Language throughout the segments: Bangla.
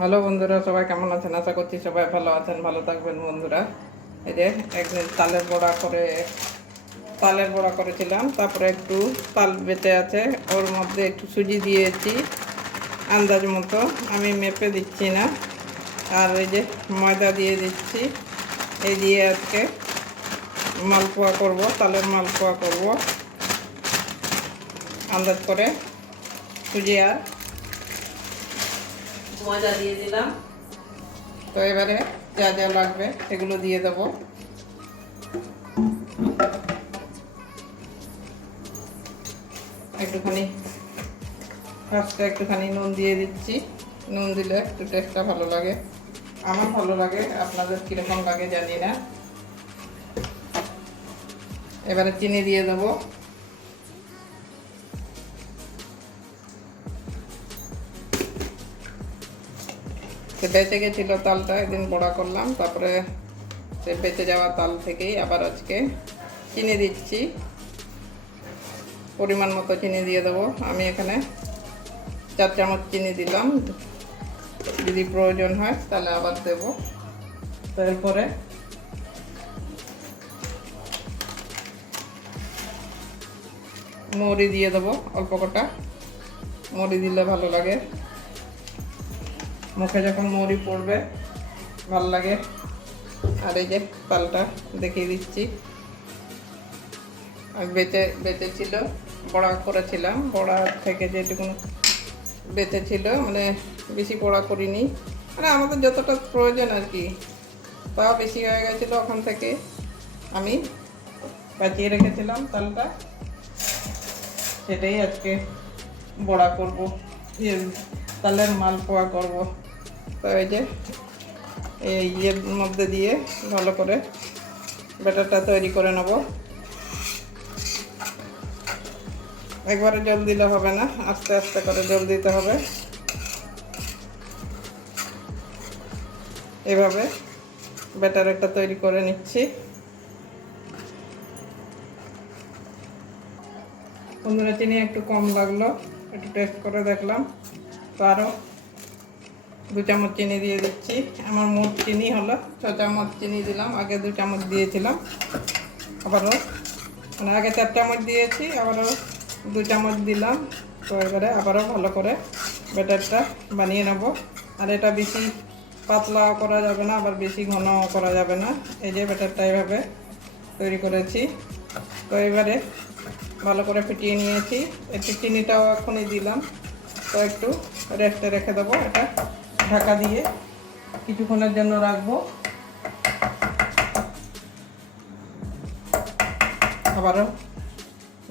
হ্যালো বন্ধুরা, সবাই কেমন আছেন? আশা করছি সবাই ভালো আছেন, ভালো থাকবেন বন্ধুরা। এই যে একদিন তালের বড়া করে, তালের বড়া করেছিলাম, তারপরে একটু তাল বেঁচে আছে, ওর মধ্যে একটু সুজি দিয়েছি, আন্দাজ মতো। আমি মেপে দিচ্ছি না। আর এই যে ময়দা দিয়ে দিচ্ছি, এই দিয়ে আজকে মালপোয়া করব, তালের মালপোয়া করব। আন্দাজ করে সুজি আর ময়দা দিয়ে দিলাম। তো এবারে যা যা লাগবে সেগুলো দিয়ে দেবো। একটুখানি ফার্স্টে একটুখানি নুন দিয়ে দিচ্ছি। নুন দিলে একটু টেস্টটা ভালো লাগে। আমার ভালো লাগে, আপনাদের কীরকম লাগে জানি না। এবারে চিনি দিয়ে দেবো। সে বেঁচে গেছিল তালটা একদিন বড়া করলাম, তারপরে সে বেঁচে যাওয়া তাল থেকেই আবার আজকে চিনি দিচ্ছি। পরিমাণ মতো চিনি দিয়ে দেবো। আমি এখানে চার চামচ চিনি দিলাম। যদি প্রয়োজন হয় তাহলে আবার দেব। তারপরে মৌরি দিয়ে দেবো, অল্প কটা। মৌরি দিলে ভালো লাগে। মুখে যখন মৌরি পড়বে, ভালো লাগে। আর এই যে তালটা দেখিয়ে দিচ্ছি। আমি বেঁচে, বেঁচেছিল, বড়া করেছিলাম। বড়া থেকে যেটুকু বেঁচেছিল মানে বেশি বড়া করিনি। মানে আমাদের যতটা প্রয়োজন আর কি, তাও বেশি হয়ে গেছিল ওখান থেকে। আমি বাঁচিয়ে রেখেছিলাম তালটা। সেটাই আজকে বড়া করব। তালের মালপোয়া করব। তো যে এই ইয়ের মধ্যে দিয়ে ভালো করে ব্যাটারটা তৈরি করে নেব। একবারে জল দিলে হবে না, আস্তে আস্তে করে জল দিতে হবে। এভাবে ব্যাটার একটা তৈরি করে নিচ্ছি। বন্ধুরা চিনি একটু কম লাগল, একটু টেস্ট করে দেখলাম। তো আরও দু চামচ চিনি দিয়ে দিচ্ছি। আমার মোট চিনি হলো ছ চামচ চিনি দিলাম, আগে দু চামচ দিয়েছিলাম। আবারও মানে আগে চার চামচ দিয়েছি, আবারও দু চামচ দিলাম। তো এবারে আবারও ভালো করে ব্যাটারটা বানিয়ে নেব। আর এটা বেশি পাতলাও করা যাবে না, আবার বেশি ঘন করা যাবে না। এই যে ব্যাটারটা এভাবে তৈরি করেছি। তো এবারে ভালো করে ফিটিয়ে নিয়েছি। একটু চিনিটাও এখনই দিলাম। তো একটু রেস্টে রেখে দেবো এটা। ঢাকা দিয়ে কিছুক্ষণের জন্য রাখব। আবারও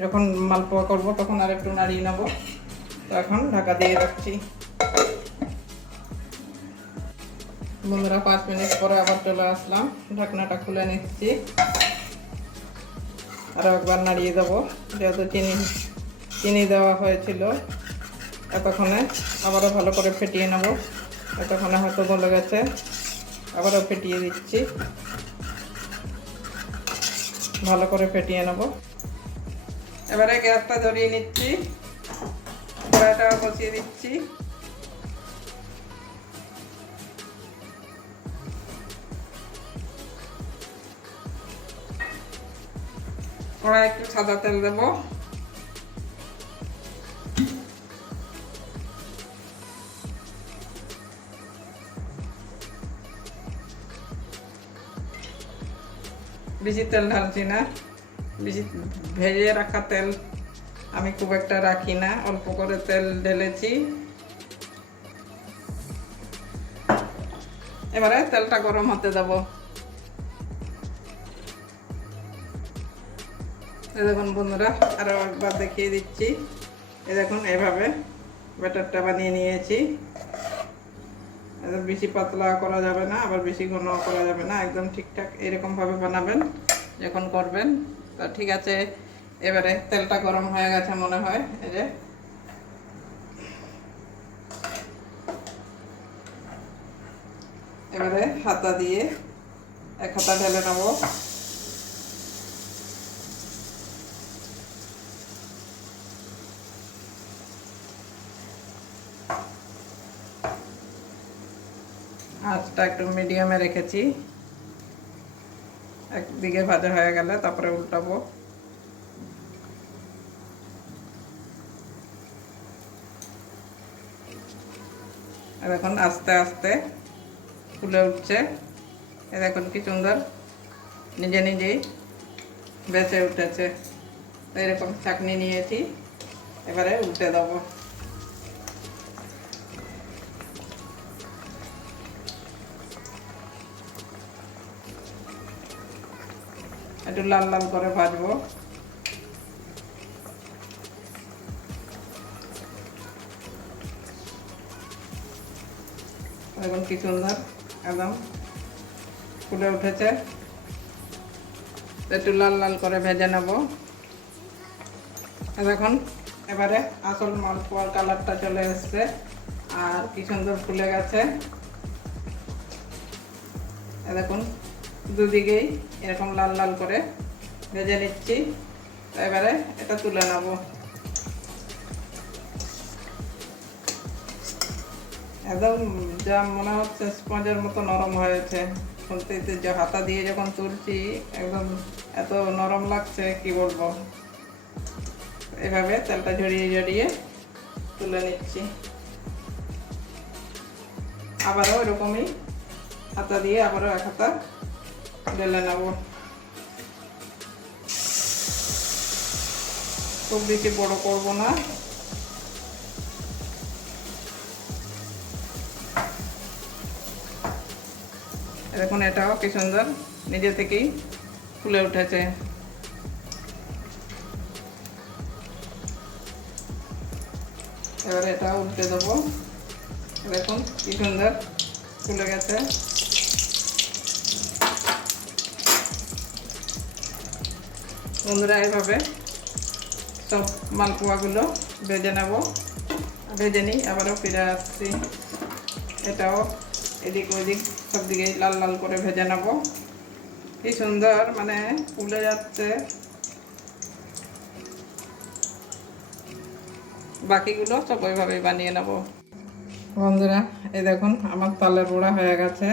যখন মালপোয়া করব, তখন আর একটু নাড়িয়ে নেব। তো এখন ঢাকা দিয়ে রাখছি। বন্ধুরা, পাঁচ মিনিট পরে আবার চলে আসলাম। ঢাকনাটা খুলে নিচ্ছি। আরও একবার নাড়িয়ে দেবো। যেহেতু চিনি চিনি দেওয়া হয়েছিল, এতক্ষণে আবারও ভালো করে ফেটিয়ে নেব। এতক্ষণে হয়তো গলে গেছে। আবারও ফেটিয়ে দিচ্ছি। ভালো করে ফেটিয়ে নেব। এবারে গ্যাসটা ধরিয়ে নিচ্ছি। কড়াইটা বসিয়ে দিচ্ছি। কড়াই একটু সাদা তেল দেবো। বেশি তেল ঢালছি না। বেশি ভেজে রাখা তেল আমি খুব একটা রাখি না। অল্প করে তেল ঢেলেছি। এবারে তেলটা গরম হতে দেবো। দেখুন বন্ধুরা আরও একবার দেখিয়ে দিচ্ছি। এই দেখুন, এভাবে ব্যাটারটা বানিয়ে নিয়েছি। বেশি পাতলা করা যাবে না, আবার বেশি ঘন করা যাবে না, একদম ঠিকঠাক এরকমভাবে বানাবেন যখন করবেন। তো ঠিক আছে, এবারে তেলটা গরম হয়ে গেছে মনে হয়, এই যে। এবারে হাতা দিয়ে এক হাতা ঢেলে নেব। আঁচটা একটু মিডিয়ামে রেখেছি। একদিকে ভাজা হয়ে গেলে তারপরে উল্টাবো। আর এখন আস্তে আস্তে ফুলে উঠছে। এ দেখুন কি সুন্দর, নিজে নিজেই বেঁচে উঠেছে। এরকম চাটনি নিয়েছি, এবারে উল্টে দেবো। একটু লাল লাল করে ভাজবো। এখন কি সুন্দর একদম ফুলে উঠেছে। একটু লাল লাল করে ভেজে নেব। দেখুন, এবারে আসল মালপোয়ার কালারটা চলে এসছে। আর কি সুন্দর ফুলে গেছে। দেখুন দুদিকেই এরকম লাল লাল করে ভেজে নিচ্ছি। এবারে এটা তুলে নেব। একদম যা মনে হচ্ছে স্পঞ্জের মতো নরম হয়েছে। বলতে যে হাতা দিয়ে যখন তুলছি, একদম এত নরম লাগছে, কি বলব? এভাবে তেলটা ঝরিয়ে ঝরিয়ে তুলে নিচ্ছি। আবারও এরকমই হাতা দিয়ে আবারও এক হাতা ঢেলে নেব খুব বেশি বড় করব না দেখুন এটাও কি সুন্দর নিজে থেকেই ফুলে উঠেছে এবারে এটা উল্টে দেবো দেখুন কি সুন্দর ফুলে গেছে বন্ধুরা, এইভাবে সব মালপোয়াগুলো ভেজে নেব। ভেজে নিই আবারও ফিরে আসছি। এটাও এদিক ওদিক সব দিকেই লাল লাল করে ভেজে নেব। কি সুন্দর মানে ফুলে যাচ্ছে। বাকিগুলো সব ওইভাবেই বানিয়ে নেব। বন্ধুরা, এই দেখুন, আমার তালের বড়া হয়ে গেছে।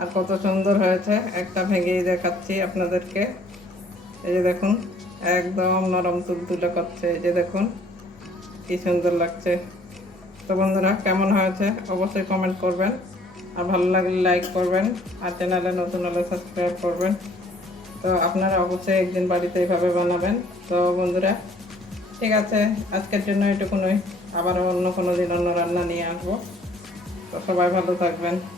আর কত সুন্দর হয়েছে, একটা ভেঙেই দেখাচ্ছি আপনাদেরকে। এই যে দেখুন, একদম নরম তুলতুলে করছে। এই যে দেখুন, কি সুন্দর লাগছে। তো বন্ধুরা, কেমন হয়েছে? অবশ্যই কমেন্ট করবেন। আর ভালো লাগলে লাইক করবেন। আর চ্যানেলে নতুন হলে সাবস্ক্রাইব করবেন। তো আপনারা অবশ্যই একদিন বাড়িতে এইভাবে বানাবেন। তো বন্ধুরা, ঠিক আছে, আজকের জন্য এটুকুনই। আবার অন্য কোনো দিন অন্য রান্না নিয়ে আসব। তো সবাই ভালো থাকবেন।